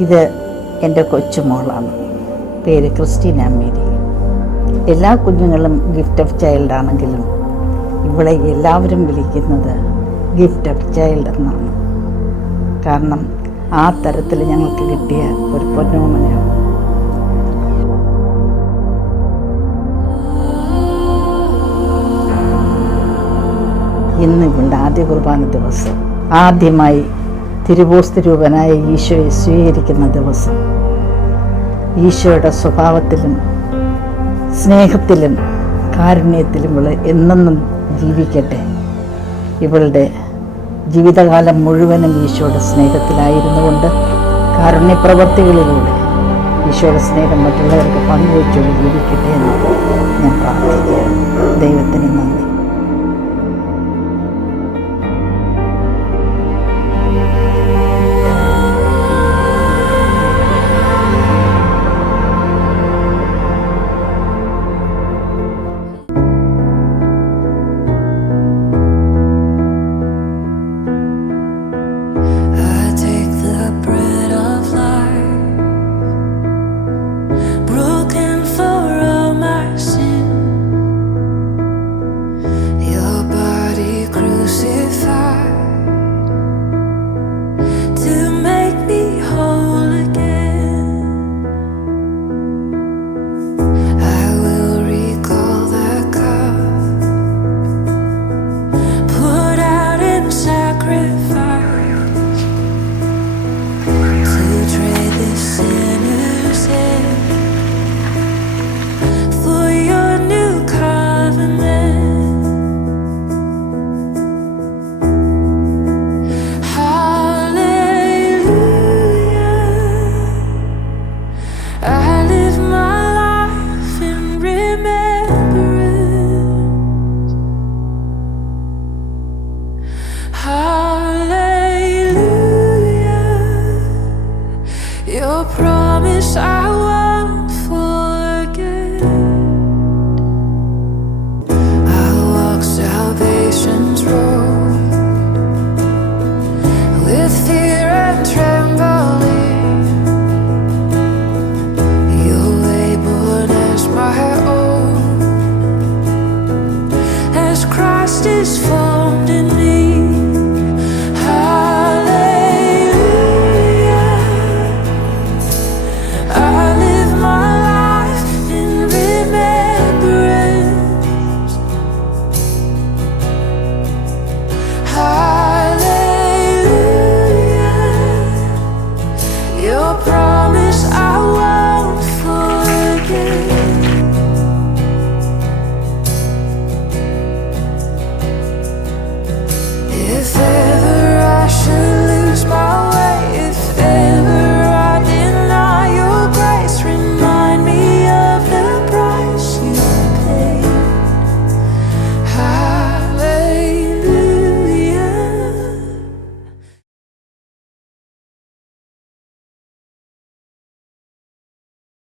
ഇത് എൻ്റെ കൊച്ചുമോളാണ്. പേര് ക്രിസ്റ്റീന മേരി. എല്ലാ കുഞ്ഞുങ്ങളും ഗിഫ്റ്റ് ഓഫ് ചൈൽഡ് ആണെങ്കിലും ഇവളെ എല്ലാവരും വിളിക്കുന്നത് ഗിഫ്റ്റ് ഓഫ് ചൈൽഡ് എന്നാണ്. കാരണം ആ തരത്തിൽ ഞങ്ങൾക്ക് കിട്ടിയ ഒരു പൊന്നോമനയാണ്. ഇന്ന് ഇവളുടെ ആദ്യ കുർബാന ദിവസം, ആദ്യമായി തിരുവോസ്തി രൂപനായ ഈശോയെ സ്വീകരിക്കുന്ന ദിവസം. ഈശോയുടെ സ്വഭാവത്തിലും സ്നേഹത്തിലും കാരുണ്യത്തിലും ഇവൾ എന്നെന്നും ജീവിക്കട്ടെ. ഇവളുടെ ജീവിതകാലം മുഴുവനും ഈശോയുടെ സ്നേഹത്തിലായിരുന്നുകൊണ്ട് കാരുണ്യപ്രവർത്തികളിലൂടെ ഈശോയുടെ സ്നേഹം മറ്റുള്ളവർക്ക് പങ്കുവച്ചുകൊണ്ട് ജീവിക്കട്ടെ എന്ന് ഞാൻ പ്രാർത്ഥിക്കുകയാണ്. ദൈവത്തിന് നന്ദി. Your promise I won't forget. I walk salvation's road with fear and trembling. Your way born as my own, as Christ is formed in me. Your promise I won't forget. If